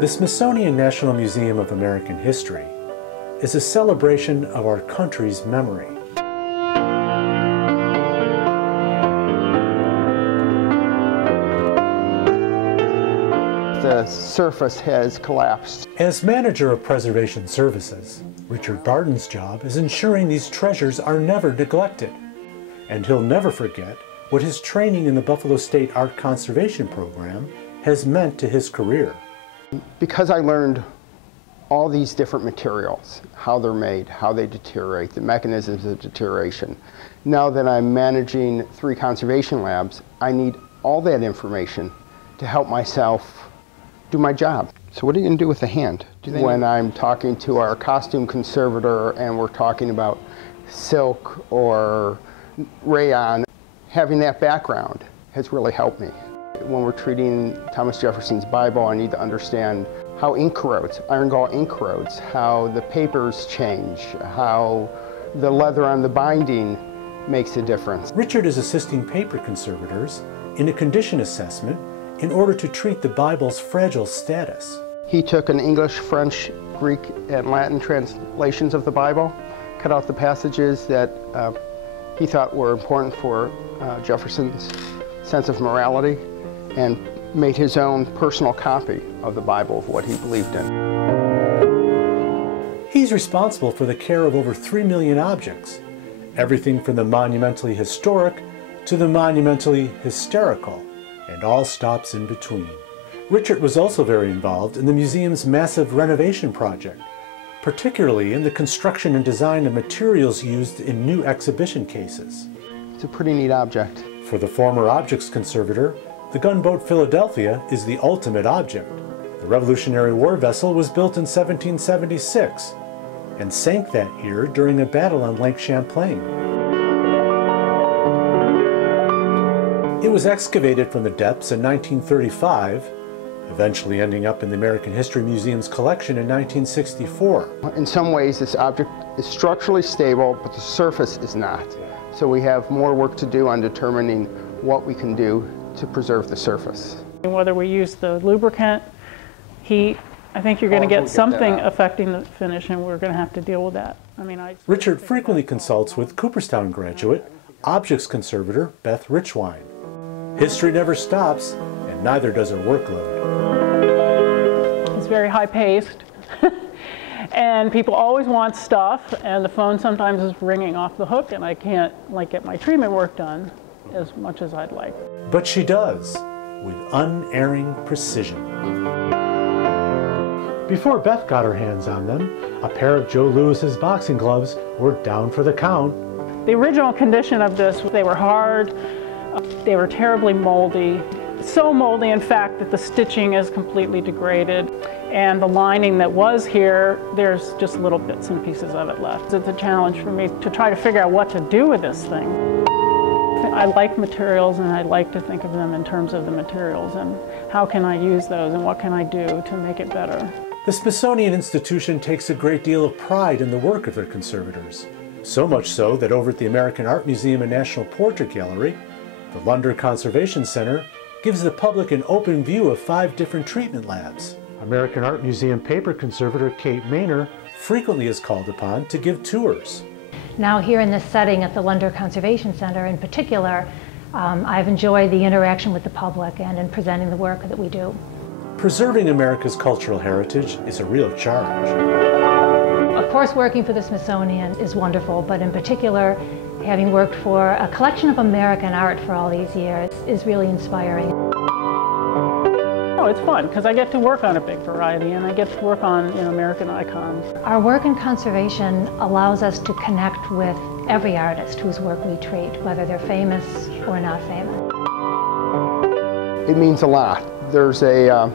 The Smithsonian National Museum of American History is a celebration of our country's memory. The surface has collapsed. As manager of preservation services, Richard Barden's job is ensuring these treasures are never neglected. And he'll never forget what his training in the Buffalo State Art Conservation Program has meant to his career. Because I learned all these different materials, how they're made, how they deteriorate, the mechanisms of deterioration. Now that I'm managing 3 conservation labs, I need all that information to help myself do my job. So what are you going to do with the hand? When I'm talking to our costume conservator and we're talking about silk or rayon, having that background has really helped me. When we're treating Thomas Jefferson's Bible, I need to understand how ink corrodes, iron gall ink corrodes, how the papers change, how the leather on the binding makes a difference. Richard is assisting paper conservators in a condition assessment in order to treat the Bible's fragile status. He took an English, French, Greek, and Latin translations of the Bible, cut out the passages that he thought were important for Jefferson's sense of morality, and made his own personal copy of the Bible of what he believed in. He's responsible for the care of over 3 million objects, everything from the monumentally historic to the monumentally hysterical, and all stops in between. Richard was also very involved in the museum's massive renovation project, particularly in the construction and design of materials used in new exhibition cases. It's a pretty neat object. For the former objects conservator, the gunboat Philadelphia is the ultimate object. The Revolutionary War vessel was built in 1776 and sank that year during a battle on Lake Champlain. It was excavated from the depths in 1935, eventually ending up in the American History Museum's collection in 1964. In some ways, this object is structurally stable, but the surface is not. So we have more work to do on determining what we can do to preserve the surface. Whether we use the lubricant, heat, I think you're going to get something affecting the finish, and we're going to have to deal with that. Richard frequently consults with Cooperstown graduate, objects conservator Beth Richwine. History never stops, and neither does her workload. It's very high-paced, and people always want stuff, and the phone sometimes is ringing off the hook, and I can't get my treatment work done as much as I'd like. But she does, with unerring precision. Before Beth got her hands on them, a pair of Joe Louis's boxing gloves were down for the count. The original condition of this, they were hard, they were terribly moldy. So moldy, in fact, that the stitching is completely degraded. And the lining that was here, there's just little bits and pieces of it left. It's a challenge for me to try to figure out what to do with this thing. I like materials, and I like to think of them in terms of the materials and how can I use those and what can I do to make it better. The Smithsonian Institution takes a great deal of pride in the work of their conservators. So much so that over at the American Art Museum and National Portrait Gallery, the Lunder Conservation Center gives the public an open view of 5 different treatment labs. American Art Museum paper conservator Kate Maynor frequently is called upon to give tours. Now here in this setting at the Lunder Conservation Center in particular, I've enjoyed the interaction with the public and in presenting the work that we do. Preserving America's cultural heritage is a real charge. Of course, working for the Smithsonian is wonderful, but in particular, having worked for a collection of American art for all these years is really inspiring. Oh, it's fun because I get to work on a big variety, and I get to work on American icons. Our work in conservation allows us to connect with every artist whose work we treat, whether they're famous or not famous. It means a lot. There's a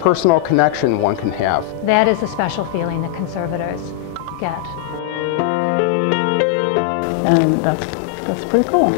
personal connection one can have. That is a special feeling that conservators get. And that's pretty cool.